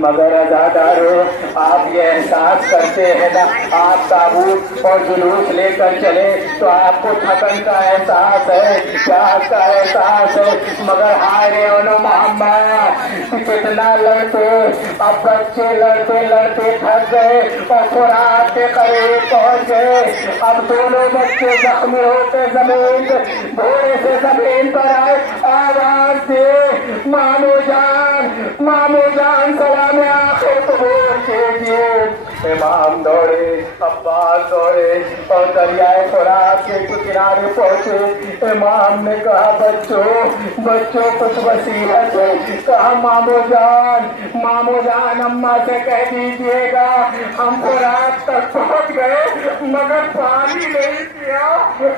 مگر عزادارو آپ یہ احساس کرتے ہیں نا آپ تابوت اور جلوس لے کر چلے تو آپ کو تھکن کا احساس ہے پیاس کا احساس ہے مگر ہائے رے انو محمد کتنا لڑتے اب بچے لڑتے لڑتے تھک گئے اور خوراک کے قریب پہنچ گئے اب دونوں بچے زخمی ہوتے زمین گھوڑے سے زمین پر آئے آواز دے مامو جان سلام آخر قبول کیجیے امام دوڑے عباس دوڑے اور دریائے فرات کے کنارے پہنچے امام نے کہا بچوں کچھ وصیت ہے کہا مامو جان اماں سے کہہ دیجیے گا ہم فرات تک پہنچ گئے مگر پانی نہیں پیا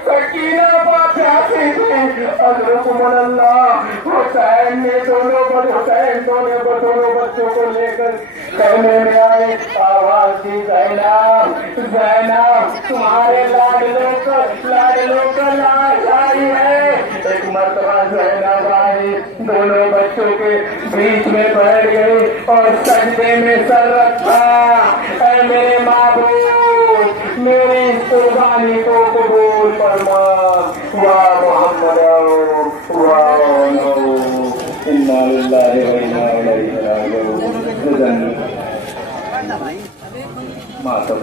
سکینہ پیاسی تھی حضرت اللہ حسین نے دونوں بچوں کو لے کر کہنے میں آئے آواز دی زینب تمہارے لاڈلوں کا لاش آئی ہے ایک مرتبہ زینب آئی دونوں بچوں کے بیچ میں بیٹھ گئی اور سجدے میں سر رکھا اے میرے معبود میری قربانی کو قبول فرما واہ محمد واہ انا للہ و انا الیہ راجعون ماتم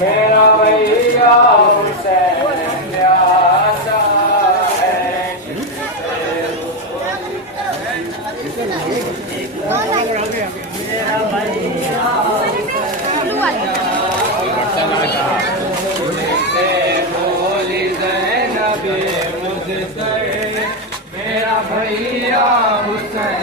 میرا بھیا حسین پیاسا ہے میرا بھیا بولی زینب میرا بھیا حسین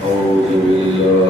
أعوذ بالله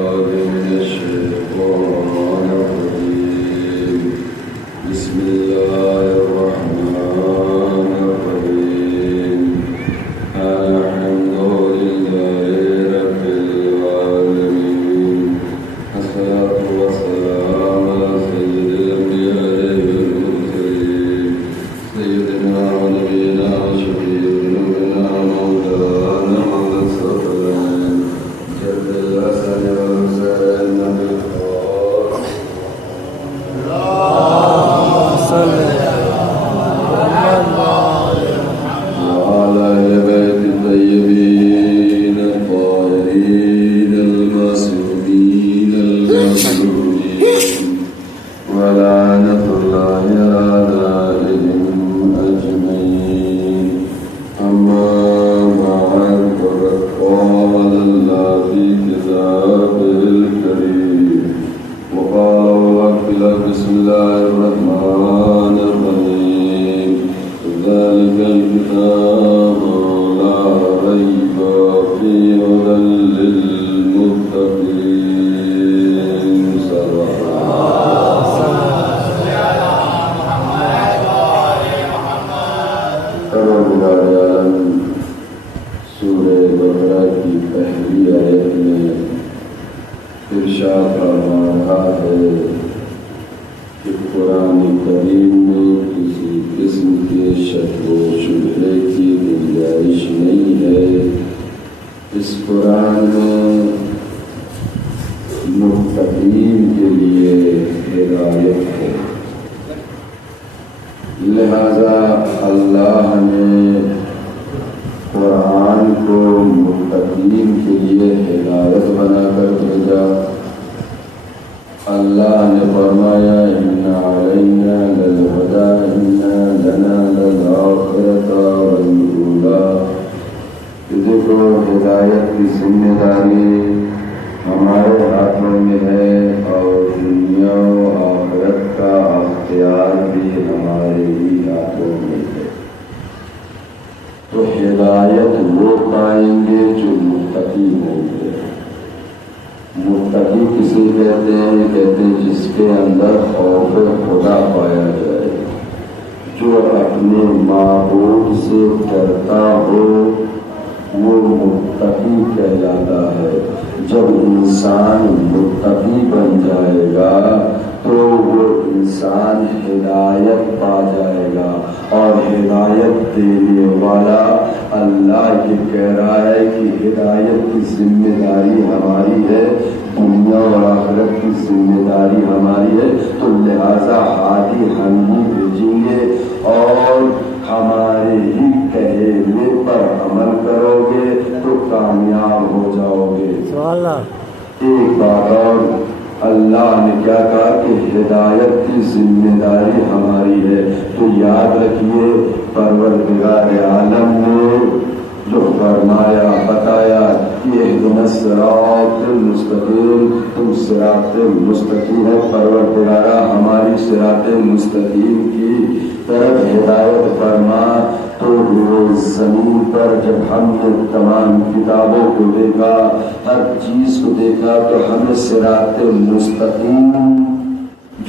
ولعنة الله عليهم أجمعين. أما بعد فقد قال الله في كتابه الكريم وقال بسم الله الرحمن الرحيم ذلك الكتاب لا ريب فيه هدى للمتقين. سورہ بقرہ کی پہلی آیت میں ارشاد فرما رہا ہے کہ قرآن کریم میں کسی قسم کے شک و شبہے کی گنجائش نہیں ہے. اس قرآن میں متقین کے لیے ہدایت ہے. لہذا اللہ نے قرآن کو متقین کے لیے ہدایت بنا کر بھیجا. اللہ نے فرمایا ان علینا للہدی ان لنا للآخرۃ والأولی. دیکھو ہدایت کی ذمہ داری ہمارے ہاتھوں میں ہے اور دنیا و آخرت کا اختیار بھی ہمارے ہی ہاتھوں میں ہے. تو ہدایت وہ پائیں گے جو متقی ہوں گے. متقی کسی کہتے ہیں جس کے اندر خوف خدا پایا جائے, جو اپنے معبود سے ڈرتا ہو وہ متقی کہلاتا ہے. جب انسان متقی بن جائے گا تو وہ انسان ہدایت پا جائے گا. اور ہدایت دینے والا اللہ یہ کہہ رہا ہے کہ ہدایت کی ذمہ داری ہماری ہے, دنیا اور آخرت کی ذمہ داری ہماری ہے. تو لہذا ہادی ہم ہی بھیجیں گے اور ہمارے ہی کہے ہوئے پر عمل کرو گے تو کامیاب ہو جاؤ گے. ایک بات اور, اللہ نے کیا کہا کہ ہدایت کی ذمہ داری ہماری ہے. تو یاد رکھیے پروردگار عالم نے جو فرمایا بتایا کہ اہدنا الصراط المستقیم, تم صراط مستقیم ہے. پروردگارا ہماری صراط مستقیم کی طرف ہدایت فرما. تو روز زمین پر جب ہم نے تمام کتابوں کو دیکھا, ہر چیز کو دیکھا, تو ہمیں صراط مستقیم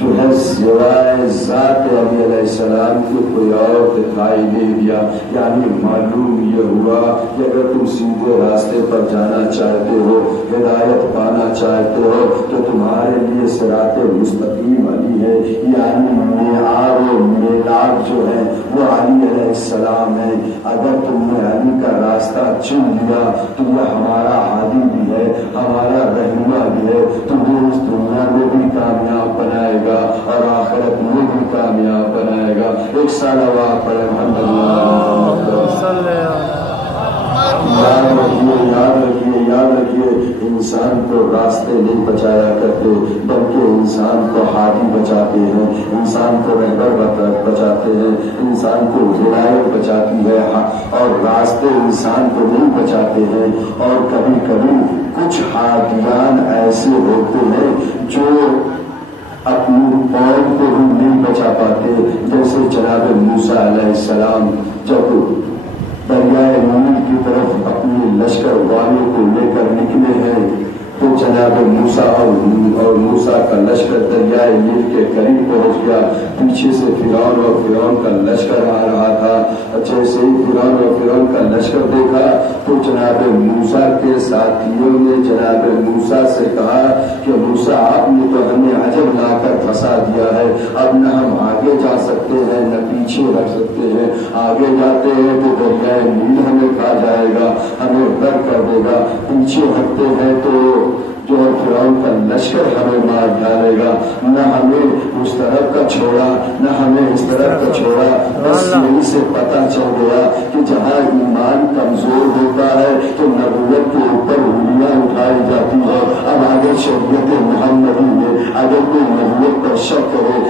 جو ہے سوائے ذات علی علیہ السلام کی کوئی اور دکھائی نہیں دیا. یعنی معلوم یہ ہوا کہ اگر تم سیدھے راستے پر جانا چاہتے ہو, ہدایت پانا چاہتے ہو, تو تمہارے لیے صراط مستقیم علی ہے. یعنی معیار و میلاد جو ہے وہ علی علیہ السلام ہے. اگر تم نے علی کا راستہ چن لیا تو یہ ہمارا ہادی بھی ہے, ہمارا رہنما بھی ہے. تمہیں اس دنیا میں بھی کامیاب بنائے گا اور آخرت میں بھی کامیاب بنائے گا. ایک سال آواز پڑے محمد. یاد رکھیے انسان کو راستے نہیں بچایا کرتے بلکہ انسان کو ہادی بچاتے ہیں, انسان کو رہبر بچاتے ہیں, انسان کو ہدایت بچاتی ہے اور راستے انسان کو نہیں بچاتے ہیں. اور کبھی کبھی کچھ ہادیان ایسے ہوتے ہیں جو اپنی قوم کو بھی نہیں بچا پاتے. جیسے جناب موسیٰ علیہ السلام جب دریائے نیل کی طرف اپنی لشکر والوں کو لے کر نکلے ہیں تو جناب موسیٰ اور موسیٰ کا لشکر دریائے نیل کے قریب پہنچ گیا. پیچھے سے فرعون اور فرعون کا لشکر آ رہا تھا. جیسے ہی فرعون اور فرعون کا لشکر دیکھا تو جناب موسیٰ کے ساتھیوں نے جناب موسیٰ سے کہا کہ موسیٰ آپ نے تو ہمیں عجب لا کر پھنسا دیا ہے, اب نہ ہم آگے جا سکتے ہیں نہ پیچھے رکھ سکتے ہیں. آگے جاتے ہیں تو دریائے نیل ہمیں کھا جائے گا, ہمیں غرق کر دے گا. پیچھے ہٹتے ہیں تو جو فرعون کا لشکر ہمیں مار ڈالے گا. نہ ہمیں اس طرف کا چھوڑا نہ ہمیں اس طرف کا چھوڑا. بس یہی سے پتہ چل گیا کہ جہاں ایمان کمزور ہوتا ہے تو نبوت کے اوپر انگلیاں اٹھائی جاتی ہے. اب آگے شریعت محمدی میں اگر کوئی نبوت پر شک کرے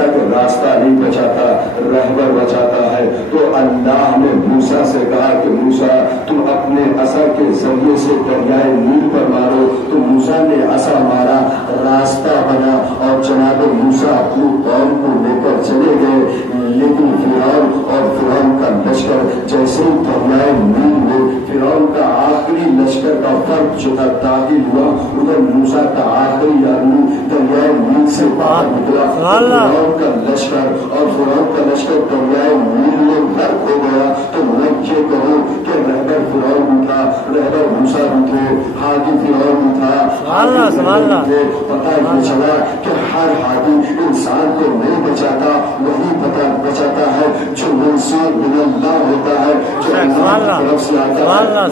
تک راستہ نہیں بچاتا، رہبر بچاتا ہے۔ تو اللہ نے موسیٰ سے کہا کہ موسیٰ تم اپنے عصا کے ذریعے سے دریائے نیل پر مارو۔ تو موسیٰ نے عصا مارا، راستہ بنا، اور جناب موسیٰ اپنی قوم کو لے کر چلے گئے۔ لیکن فرعون کا لشکر جیسے ہی دریائے نیل میں فرعون کا آخری لشکر کا فرق جو تھا داخل ہوا، ادھر موسیٰ کا آخری آدمی دریائے نیل سے باہر نکلا۔ فرعون کا لشکر دریائے نیل میں غرق ہو گیا۔ تو میں یہ کہوں کہ رہبر فرعون بھی تھا، رہبر موسیٰ بھی تھے، ہادی فرعون بھی تھا، پتہ یہ چلا کہ ہر ہادی انسان کو نہیں بچاتا، وہی بچاتا ہے جو منصور من اللہ ہوتا ہے، جو اللہ کی طرف سے آتا ہے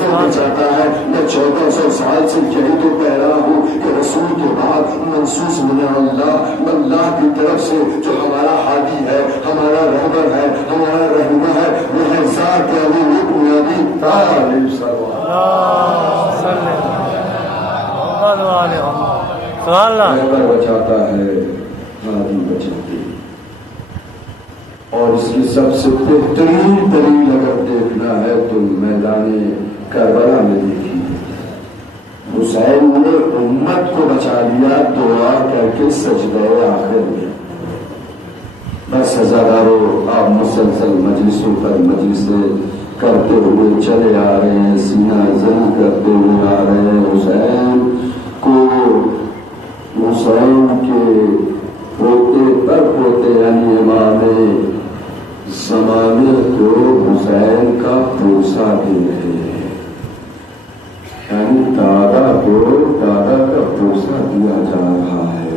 وہ بچاتا ہے۔ میں 1400 سال سے یہی تو کہہ رہا ہوں کہ رسول کے بعد منصوص من اللہ کی طرف سے جو ہمارا ہادی ہے، ہمارا رہبر ہے، ہمارا رہنما ہے، وہ ہے ذات علی بنیادی تعالی رہبر بچاتا ہے، ہادی بچاتی ہے۔ اور اس کی سب سے بہترین دلیل اگر دیکھنا ہے تو میدان کربلا میں دیکھی، حسین نے امت کو بچا لیا دعا کر کے سجدہ آخر میں۔ بس عزادارو آپ مسلسل مجلسوں پر مجلسیں کرتے ہوئے چلے آ رہے ہیں، سینہ زن کرتے ہوئے آ رہے ہیں۔ حسین کے پوتے یعنی امام زمانے کو حسین کا پوسا دے رہے ہیں، یعنی دادا کا پوسا دیا جا رہا ہے۔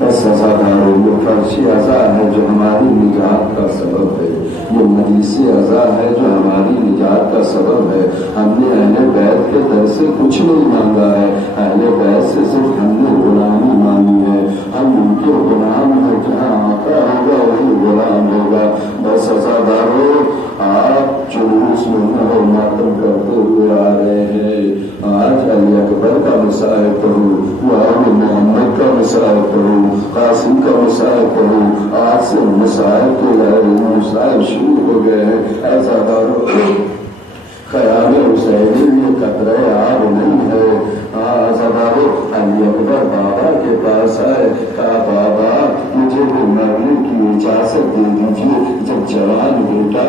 بس عزاداروں یہ فرشی عزا ہے جو ہماری نجات کا سبب ہے، یہ مجلسی عزا ہے جو ہماری نجات کا سبب ہے۔ ہم نے اہل بیت کے در سے کچھ نہیں مانگا ہے، اہل بیت سے صرف ہم نے غلامی مانگی ہے۔ ہم ان کے غلام ہیں، جہاں آقا ہوگا وہی غلام ہوگا۔ بس عزاداروں آپ جلوس میں و ماتم کرتے ہوئے آ رہے ہیں۔ آج علی اکبر کا مسائل پڑھوں، وہ محمد کا مسائل پڑھوں، قاسم کا مسائل پڑھوں، آج سے مسائل شروع ہو گئے ہیں۔ عزاداروں خیال حسینی میں قطرہ آب نہیں ہے۔ عزاداروں علی اکبر بابا کے پاس آئے، کہا بابا مجھے بھی مرنے کی اجازت دے دیجیے۔ جب جوان بیٹا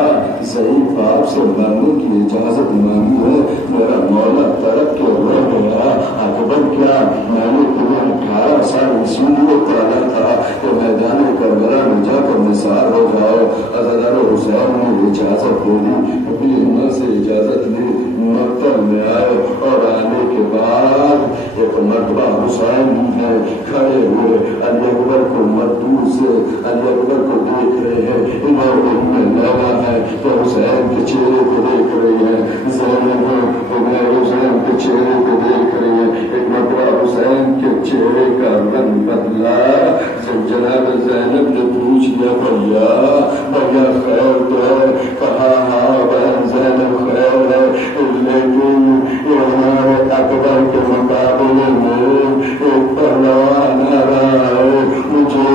صحیح باپ سے مرنے کی اجازت مانگی ہے، میرا مولا تڑپ کے رو گیا، اکبر کیا میں نے تمہیں 18 سال اسی لیے پالا تھا کہ میدان کربلا میں جا کر نثار ہو جاؤ۔ عزاداروں حسین نے اجازت دے دی، اپنی امت سے اجازت لی، مکتب میں آئے، اور آنے کے بعد ایک مرتبہ حسین نے کھڑے ہوئے علی اکبر کو مددور سے علی اکبر کو دیکھ رہے ہیں۔ انہیں لیلا ہے تو حسین کے چہرے کو دیکھ رہی ہے، زینب حسین کے چہرے کو دیکھ رہی ہے۔ ایک مرتبہ حسین کے چہرے کا رنگ بدلا، جناب زینب نے پوچھ لیا بھیا خیر تو ہے؟ کہا ہاں بہن زینب خیر ہے، لیکن ہمارے اکبر کے مقابلے میں ایک پہلوان آ رہا ہے، مجھے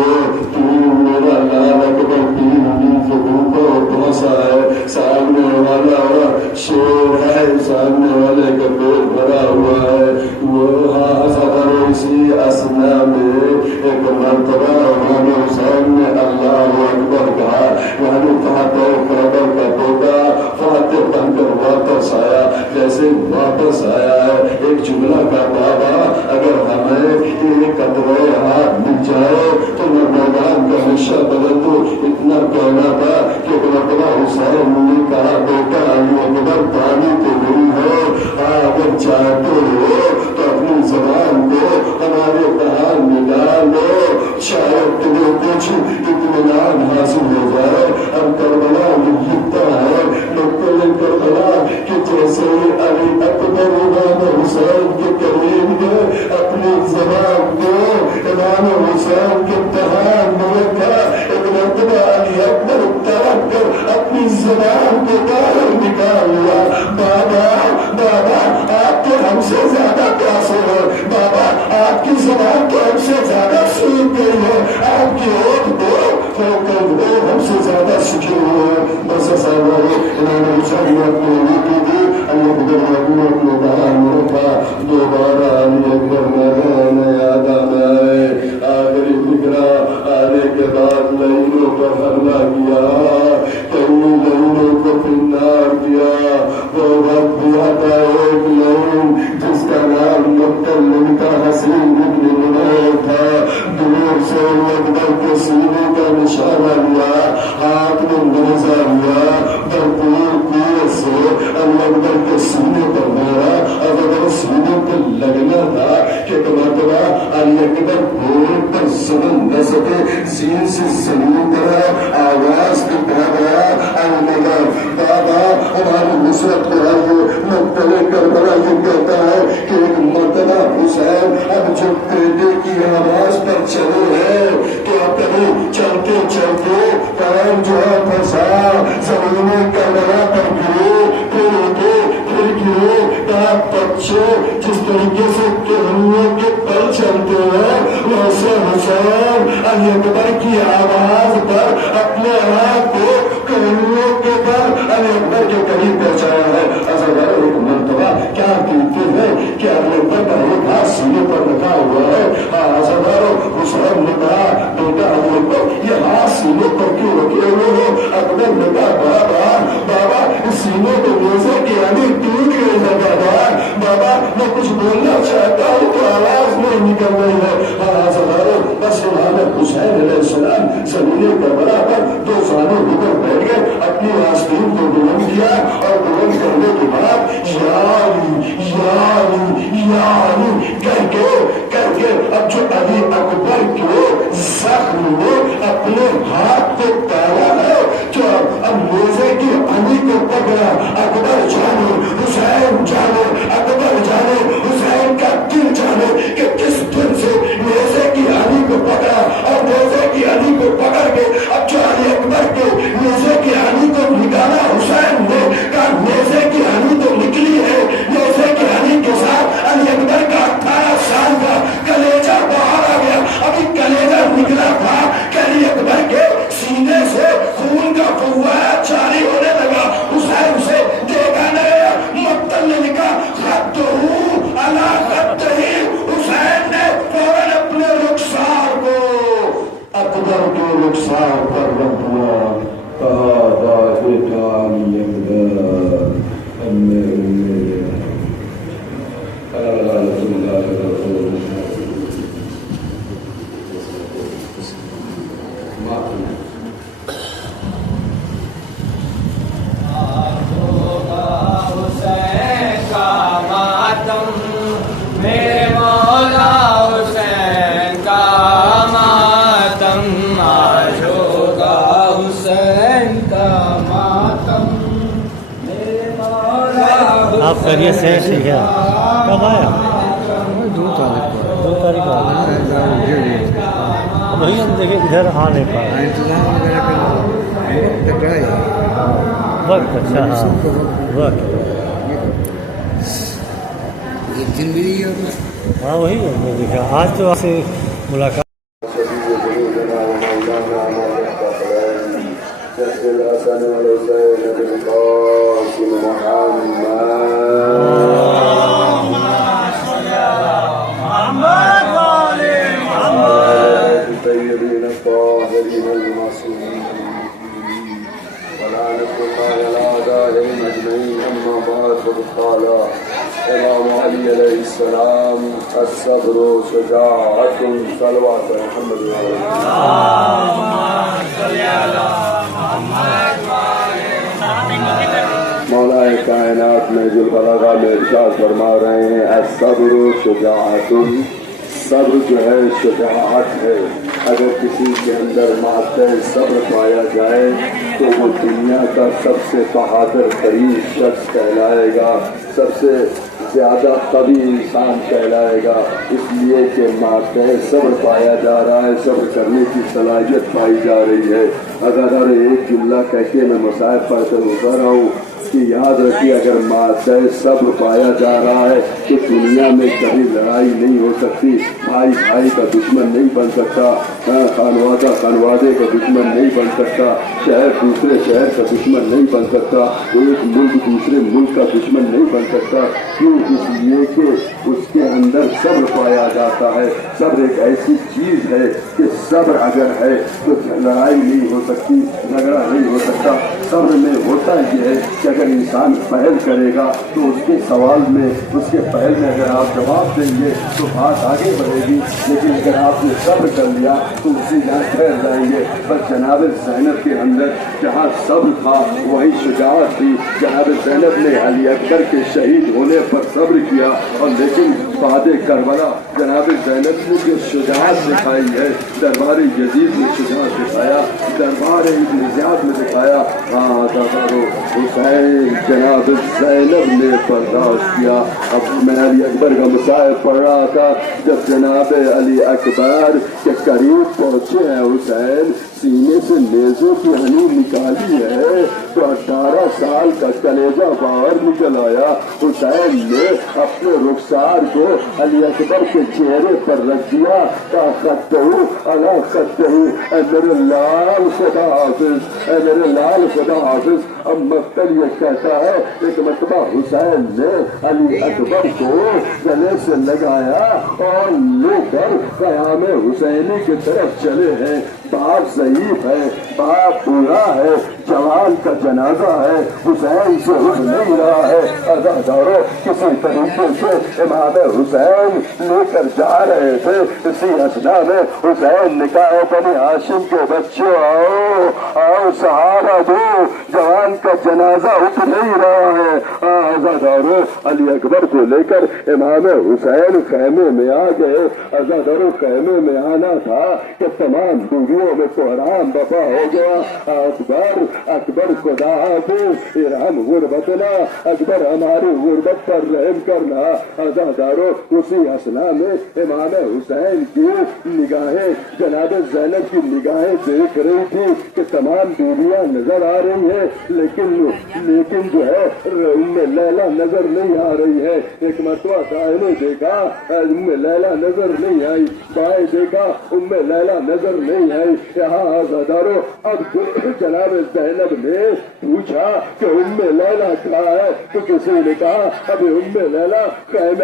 میرا لال اکبر 3 دن سے بھوکا پھنسا ہے، سامنے والا شیر ہے، سامنے والے کا پیٹ بھرا ہوا ہے۔ وہ اسی اسنا میں ایک مرتبہ امام حسین نے اللہ اکبر کہا، یعنی فاتح کربل کا بیٹا فاتح بن کر واپس آیا۔ جیسے واپس آیا ہے ایک جملہ کا بابا اگر ہمیں ایک قطرے ہاتھ مل جائے تو میں میدان کا نقشہ بدل دوں۔ اتنا کہنا تھا کہ ایک مرتبہ حسین نے کہا بیٹا علی اکبر پانی تو نہیں ہے، اگر چاہتے ہو تو اپنی زبان کو ہمارے بہار میں ڈالو، شاید تمہیں کچھ اطمینان حاصل ہو جائے۔ اب کربلا لکھتا ہے مکتب کربلا کہ جیسے علی اکبر امام حسین کے قریب میں اپنی زبان کو امام حسین کے امتحان میں رکھا، ایک مرتبہ علی اکبر ترک کر اپنی زبان کو باہر نکال لیا، بابا بابا آپ تو ہم سے زیادہ پیاسے ہو، بابا آپ کی زبان تو ہم سے زیادہ سوکھ گئی ہے، آپ کی ہوٹ کو دوبارہ علی اکبر میدان یاد آنا ہے. آخری فکرہ آنے کے بعد لائنوں پر حملہ کیا, کئی لائنوں کو پنار دیا. وہ وقت بھی آتا ایک لائن جس کا نام مکتل کا حسین ابن منیر تھا. دور سے اکبر کے سینے کا نشانہ لیا, ہاتھ میں نیزہ لیا, بھرپور قوت سے اکبر کے سینے پر مارا. اگر سینے پر لگنا تھا کہ مرتبہ علی اکبر بول پر زبان نہ سکے, زین سے زمین کرا, آواز نکلا گیا, المدر بابا ہماری نصرت کرائیے. مبتلے کربلا یہ کہتا ہے کہ ایک مرتبہ حسین اب جو بیٹے کی آواز پر چلے ہیں تو اب کبھی چلتے چلتے پیر جو ہے پھنسا, زمین کربلا پر گرے, پھر اٹھے, پھر گرے. بچے جس طریقے سے کہنیوں کے پر چلتے ہیں ویسے حسین علی اکبر کی آواز پر اپنے ہاتھ کو کہنیوں کے پر علی اکبر کے قریب پہنچایا ہے. اصغر ایک مرتبہ کیا کہتے ہیں کہ علی اکبر کا ایک ہاتھ سینے پر رکھا ہوا ہے. اصغر حسین نے کہا بیٹا علی اکبر یہ ہاتھ سینے پر کیوں رکھے ہوئے ہو؟ اکبر نے کہا بابا اس سینے کو نیزے کی یعنی ٹوٹ گئی لگا بابا میں کچھ بولنا چاہتا ہوں تو آواز نہیں نکل رہی ہے. بس حسین علیہ السلام زمین کربلا پر دو زانوں ہو کر بیٹھ گئے, اپنی آستین کو بلند کیا اور بلند کرنے کے بعد کر کے اب جو علی اکبر کے زخم میں اپنے ہاتھ کو ڈالا ہے تو اب نیزے کی علی کو پکڑا. اکبر جانے, حسین جانے, اکبر جانے, حسین کا دل جانے کہ کس دن سے نیزے کی علی کو پکڑا اور نیزے کی علی کو پکڑ کے اب جو علی اکبر کے نیزے کی علی کو نکالا حسین نے کہا نیزے کی علی تو نکلی ہے. نیزے کی علی کے ساتھ علی اکبر کا 18 سال کا کلیجہ باہر آ گیا. ابھی کلیجہ نکلا تھا کہ علی اکبر کے سینے سے خون کا فوارہ جاری ہونے لگا. حسین سے دیکھا نہ گیا. مقتل نے لکھا خط ہوں علی خط ہی. حسین نے فوراً اپنے رخسار کو اکبر کے رخسار پر رکھ دیا. کہا داہد علی اکبر آپ کریے صحیح سے کیا کب آیا؟ 2 تاریخ وہی ہم دیکھیں ادھر آ نہیں پائے وقت. اچھا ہاں وقت ہاں وہی ہم نے دیکھا. آج تو آپ سے ملاقات امام علی علیہ السلام الصبر و شجاعت صلوات محمد مولا کائنات میں ذوالبلاغہ میں ارشاد فرما رہے ہیں الصبر و شجاعت. صبر جو ہے شجاعت ہے. اگر کسی کے اندر مادہ صبر پایا جائے تو وہ دنیا کا سب سے بہادر ترین شخص کہلائے گا, سب سے زیادہ قوی انسان کہلائے گا. اس لیے کہ مادہ صبر پایا جا رہا ہے, صبر کرنے کی صلاحیت پائی جا رہی ہے. اگر ایک جملہ کہہ کے میں مسائل پر سے گزر رہا ہوں کہ یاد رکھیے اگر مادہ صبر پایا جا رہا ہے تو دنیا میں کبھی لڑائی نہیں ہو سکتی، بھائی بھائی کا دشمن نہیں بن سکتا، خانوادہ خانوادے کا دشمن نہیں بن سکتا، شہر دوسرے شہر کا دشمن نہیں بن سکتا، ایک ملک دوسرے ملک کا دشمن نہیں بن سکتا، کیوں؟ اس لیے کہ اس کے اندر صبر پایا جاتا ہے۔ صبر ایک ایسی چیز ہے کہ صبر اگر ہے تو لڑائی نہیں ہو سکتی، جھگڑا نہیں ہو سکتا۔ صبر میں ہوتا یہ ہے کہ اگر انسان پہل کرے گا تو اس کے سوال میں، اس کے پہل میں اگر آپ جواب دیں گے تو بات آگے بڑھے گی، لیکن اگر آپ نے صبر کر لیا تو اسی جہاں ٹھہر جائیں گے۔ بس جناب زینب کے اندر جہاں صبر تھا وہی شجاعت تھی۔ جناب زینب نے علی اکبر کے شہید ہونے پر صبر کیا، اور لیکن بعد کربلا جناب زینب نے جو شجاعت دکھائی ہے، دربار یزید میں شجاعت دکھایا، دربار ابن زیاد میں دکھایا، حسین جناب زینب نے برداشت کیا۔ اب میں علی اکبر کا مصائب پڑھ رہا تھا، جب جناب علی اکبر کے قریب پہنچے ہیں حسین، سینے سے نیزوں کی ہنی نکالی ہے تو 18 سال کا کلیجہ باہر نکل آیا۔ حسین نے اپنے رخسار کو علی اکبر کے چہرے پر رکھ دیا، اے میرے لال خدا حافظ، اے میرے لال خدا حافظ۔ اب مقتل یہ کہتا ہے ایک مرتبہ حسین نے علی اکبر کو گلے سے لگایا اور لے کر قیام حسینی کی طرف چلے ہیں۔ باپ ضعیف ہے، باپ بوڑھا ہے، جوان کا جنازہ ہے، حسین سے اٹھ نہیں رہا ہے۔ عزادارو کسی طریقے سے امام حسین لے کر جا رہے تھے، اسی اثنا میں حسین نے کہا بنی ہاشم کے بچوں آؤ آؤ سہارا دو، جوان کا جنازہ اٹھ نہیں رہا ہے۔ عزادارو علی اکبر کو لے کر امام حسین خیمے میں آ گئے۔ عزادارو خیمے میں آنا تھا کہ تمام بیویوں میں تو حرام بفا ہو گیا۔ اکبر خدا حافظ ارحم غربتنا، اکبر ہماری غربت پر رحم کرنا۔ عزادارو اسی اثنا میں امام حسین کی نگاہیں جناب زینب کی نگاہیں دیکھ رہی تھی کہ تمام بیویاں نظر آ رہی ہیں، لیکن جو ہے ام لیلا نظر نہیں آ رہی ہے۔ ایک مرتبہ دائیں نے دیکھا ام لیلا نظر نہیں آئی، بائیں دیکھا ام لیلا نظر نہیں آئی۔ یہاں عزادارو اب جناب زینب نے پوچھا کہ ام لیلا کہاں ہے تو کسی نے کہا ابھی ام لیلا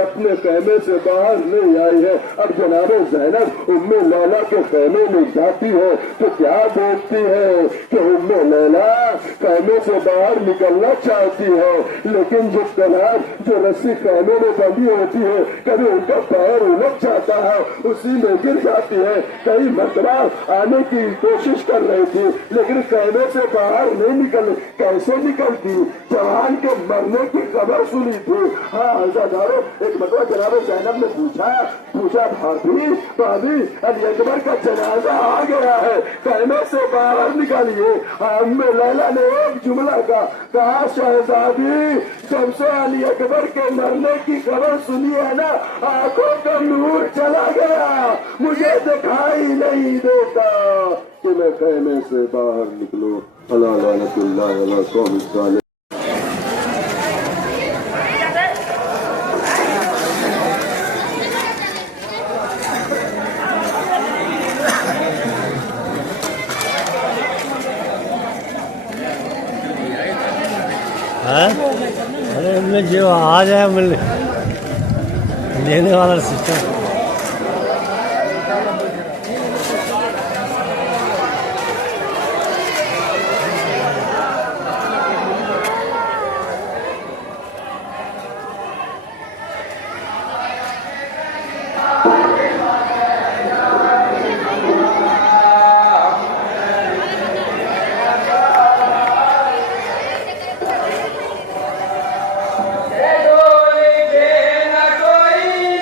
اپنے خیمے سے باہر نہیں آئی ہے۔ اب جناب زینب ام لیلا کے خیمے میں جاتی ہے تو کیا دیکھتی ہے کہ ام لیلا خیمے سے باہر نکلنا چاہتی ہے، لیکن جو رسی خیمے میں بندھی ہوتی ہے کبھی ان کا پیر الٹ جاتا ہے، اسی میں گر جاتی ہے۔ کئی مرتبہ آنے کی کوشش کر رہی تھی لیکن خیمے سے باہر نہیں نکل، کیسے نکلتی؟ جوان کے مرنے کی خبر سنی تھی۔ ہاں عزادارو ایک مرتبہ جناب زینب نے پوچھا بھابھی علی اکبر کا جنازہ آ گیا ہے، خیمے سے باہر نکالیے۔ ام لیلا نے ایک جملہ کہا شہزادی جب سے علی اکبر کے مرنے کی خبر سنی ہے نا آنکھوں کا نور چلا گیا، مجھے دکھائی نہیں دیتا کہ میں خیمے سے باہر نکلوں۔ اللہ لعنت اللہ علی قوم الظالمین۔ ارے میں جو آ جائے مل لینے والا سسٹم۔ کوئی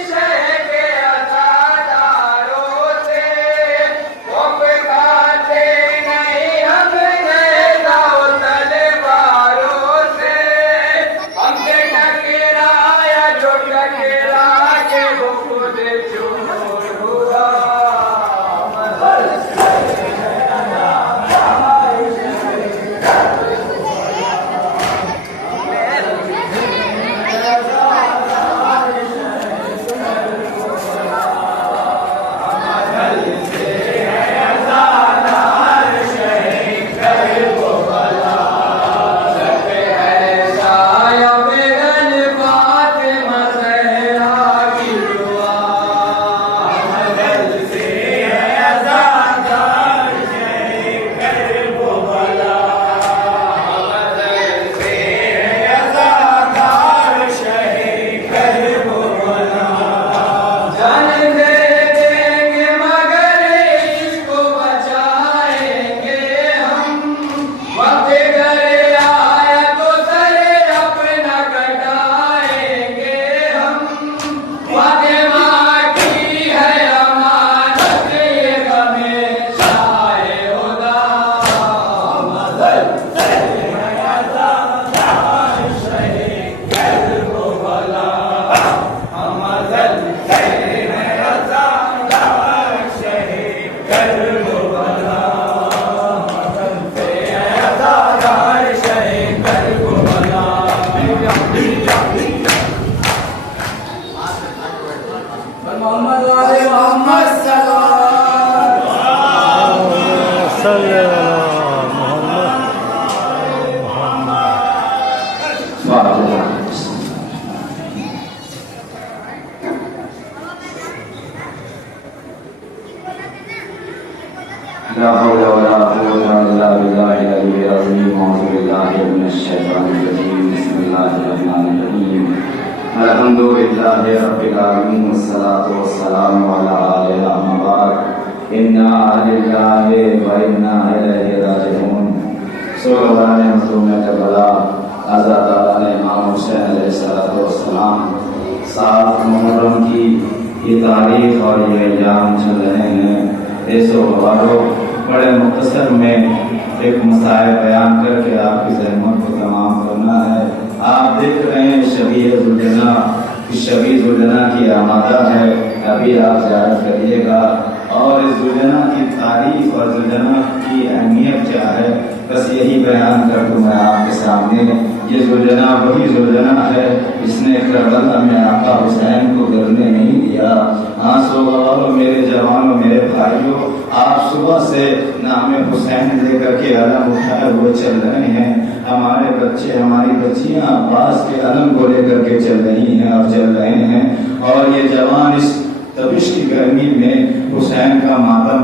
من الشيطان الرجيم بسم الله الرحمن الرحيم الحمد لله رب العالمين والصلاة والسلام على آله أما بعد إنا لله وإنا إليه راجعون سورة مظلوم کربلا آزادہ امام حسین علیہ السلام 7 محرم کی یہ تاریخ اور یہ ایام چل رہے ہیں. اس وبارو بڑے مختصر میں ایک مسائل بیان کر کے آپ کی زحمت کو تمام کرنا ہے. آپ دیکھ رہے ہیں شبیہ ذوالجناح کی آمادہ ہے. ابھی آپ زیارت کریے گا اور اس ذوالجناح کی تاریخ اور ذوالجناح کی اہمیت کیا ہے بس یہی بیان کر دوں میں آپ کے سامنے. یہ ذوالجناح وہی ذوالجناح ہے جس نے کربلا میں آقا حسین کو گرنے نہیں دیا. ہاں سو میرے جوانوں میرے بھائیوں آپ صبح سے نام حسین لے کر کے علم اٹھائے ہوئے چل رہے ہیں. ہمارے بچے ہماری بچیاں عباس کے علم کو لے کر کے چل رہی ہیں اور چل رہے ہیں. اور یہ جوان اس تبش کی گرمی میں حسین کا ماتم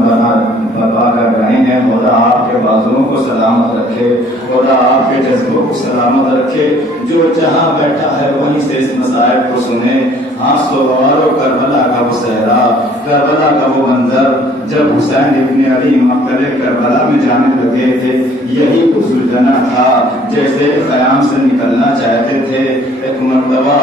برپا کر رہے ہیں. خدا آپ کے بازوؤں کو سلامت رکھے, خدا آپ کے جذبوں کو سلامت رکھے. جو جہاں بیٹھا ہے وہیں سے اس مسائل کو سنے. ہاں سوارو کربلا کا وہ صحرا, کربلا کا وہ منظر جب حسین ابن علی مقتل کربلا میں جانے لگے تھے یہی ذوالجناح تھا. جیسے خیام سے نکلنا چاہتے تھے ایک مرتبہ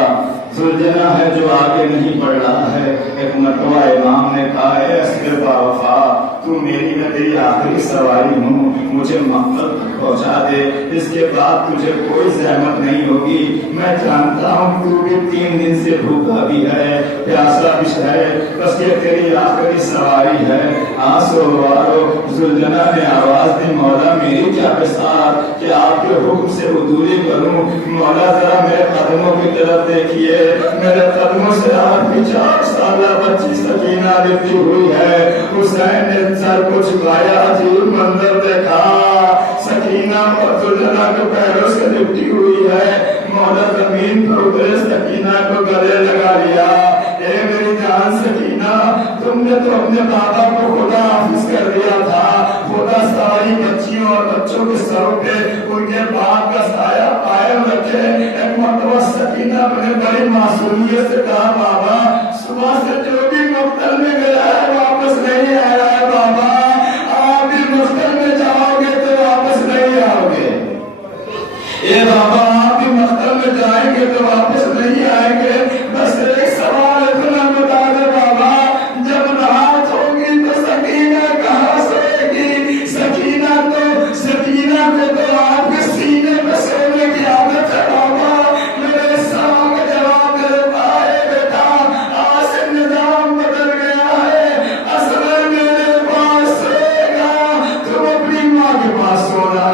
ذوالجناح ہے جو آگے نہیں بڑھ رہا ہے. ایک مرتبہ امام نے کہا ہے اسکر باوفا تو میری نہ تیری آخری سواری ہوں, مجھے مقتل پہنچا دے, اس کے بعد تجھے کوئی زحمت نہیں ہوگی. میں جانتا ہوں تو بھی 3 دن سے بھوکا بھی ہے پیاسا بھی ہے, بس یہ تیری آخری سواری ہے. آنسو وارو ذوالجناح نے آواز دی مولا میری کیا بساط کہ آپ کے حکم سے عدولی کروں. مولا ذرا میرے قدموں کی طرف دیکھیے, میرے قدموں سے آپ کی 4 سالہ بچی سکینہ لپٹی ہوئی ہے. حسین نے سر کو جھکایا, عجیب منظر دیکھا, سکینہ اور ذوالجناح کے پیروں سے لپٹی ہوئی ہے. مولا زمین پر اترے, سکینہ کو گلے لگا لیا. اے میری جان سکینہ, تم نے تو اپنے بابا کو خدا حافظ کر دیا تھا. خدا ساری بچیوں اور بچوں کے سروں پہ ان کے باپ کا سایہ قائم رکھے. ایک مرتبہ سکینہ نے بڑی معصومیت سے کہا بابا صبح سے جو بھی مقتل میں گیا ہے واپس نہیں آیا ہے. بابا آپ بھی مقتل میں جاؤ گے تو واپس نہیں آؤ گے. اے بابا آپ بھی مقتل میں جائیں گے تو واپس نہیں آئیں گے. بس ایک سوال اتنا بتا دے بابا, جب رات ہوگی تو سکینہ کہاں سوئے گی؟ سکینہ کو تو آپ کے سینے پہ سونے کی عادت ہے بابا. میرے سوال کا جواب دے پائے بیٹا, آج سے نظام بدل گیا ہے. اصل میرے پاس سوئے گا, تم اپنی ماں کے پاس سونا.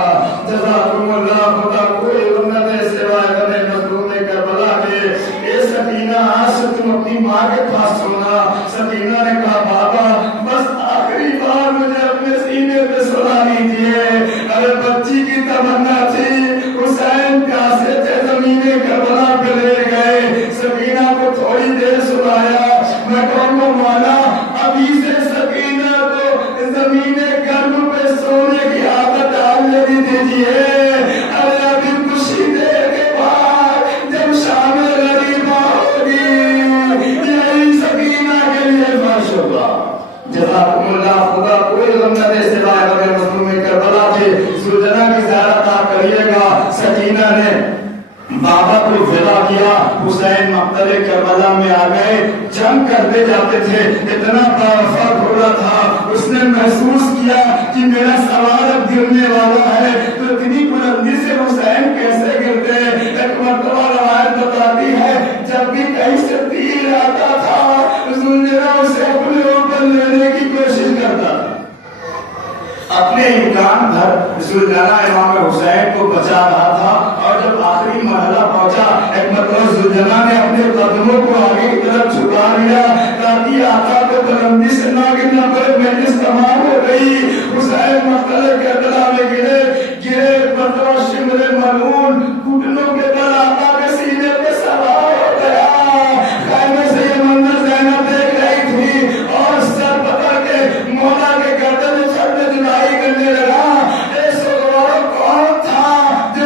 جزاکم اللہ, خدا کوئی امت سوائے بنے مظلوم کربلا کے. اے سکینہ آج سے تم اپنی ماں کے پاس سونا. سکینہ نے کہا بابا بس آخری بار مجھے اپنے سینے پہ سلا لیجیے. ارے بچی کی تمنا تھی, حسین پیاسے تھے, زمین کربلا پہ لے گئے. سکینہ کو تھوڑی دیر سلایا. میں کہوں مولا ابھی سے سکینہ کو زمین گرم پہ سونے کی عادت ڈالنے دیجیے. ارے ابھی کچھ ہی دیر کے بعد جب شام غریبہ ہوگی یہی سکینہ کے لیے فرش ہوگا. جزاکم اللہ, خدا کوئی غم نہ دے سوائے بغیر مظلوم کربلا کے. ذوالجناح کی زیارت آپ کریے گا. سکینہ نے بابا کو ودا کیا. حسین مقتل کربلا میں آ گئے. جنگ کرتے جاتے تھے, اتنا بارفا گھوڑا تھا. اس نے محسوس کیا کہ میرا سوار اب گرنے والا ہے, تو اتنی بلندی سے حسین کیسے گرتے. ایک مرتبہ روایت بتاتی ہے جب بھی کہیں سے تیر آتا تھا ذوالجناح اسے اپنے اوپر لینے کی کوشش کرتا تھا. اپنے امکان بھر ذوالجناح امام حسین کو بچا رہا تھا. اور جب آخری مرحلہ پہنچا ایک مرتبہ ذوالجناح نے اپنے قدموں کو آگے کی طرف جھکا لیا تاکہ آقا کو بلندی سے نہ گرنا پڑے. مجلس تمام ہو گئی. حسین مقتل کربلا میں گرے. مرتبہ شمر ملعون گھٹنوں کے بل آقا کے سینے پہ سوار ہو گیا. خیمے سے یہ منظر زینب دیکھ رہی تھی اور سر پکڑ کے مولا کے گردن کرنے لگا. کون تھا جو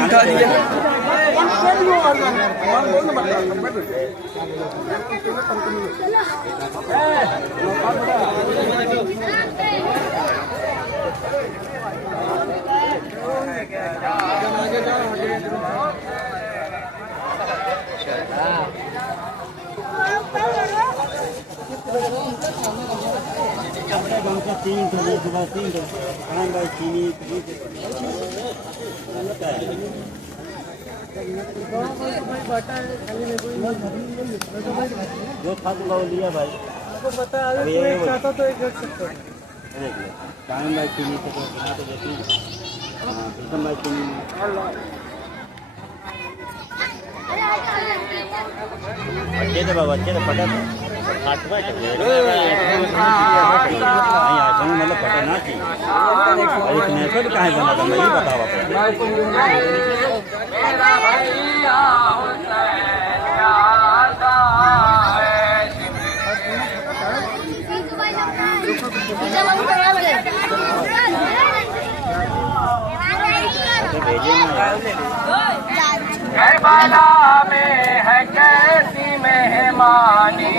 اٹھا دیا جو تھا تو وہ لیا بھائی آپ کو بتا چاہتا تو ایک رکھ سکتا چاند بھائی چینی تو دیتی ہاں بھائی چینی اچھے تھے بابا اچھے تھے پٹا مطلب پٹا نہ چاہیے کہاں بنا تھا میں یہ بتاؤ کربلا میں ہے کیسی مہمانی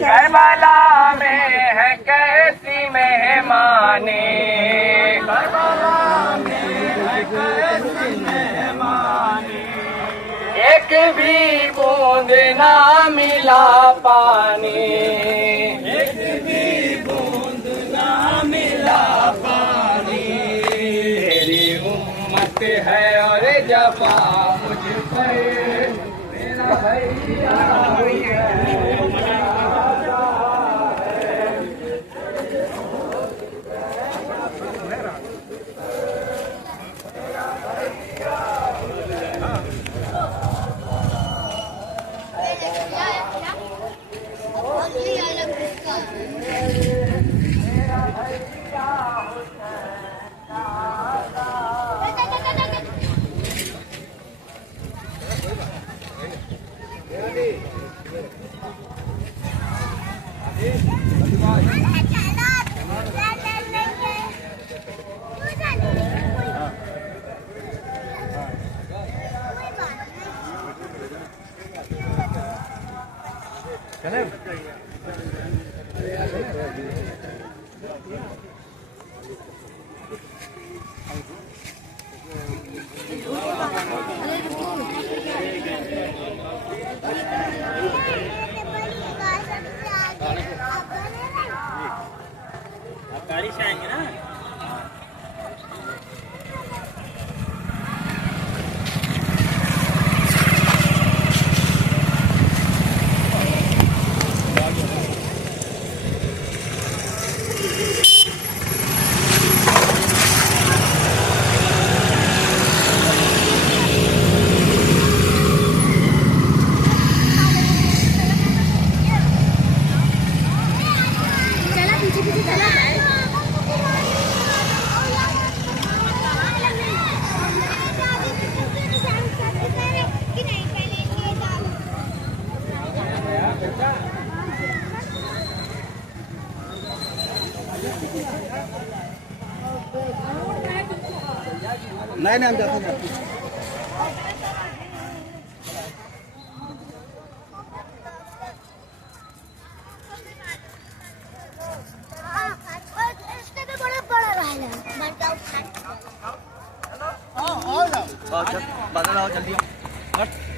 کربلا میں ہے کیسی مہمانی کربلا میں ہے کیسی مہمانی ایک بھی بوند نہ ملا پانی ایک بھی بوند نہ ملا پانی تیری امت ہے اور جفا مجھ پر میرا بھیا گاڑی سے آئیں گے نا نہیں نہیں ہم دیکھیں بدل آؤ جلدی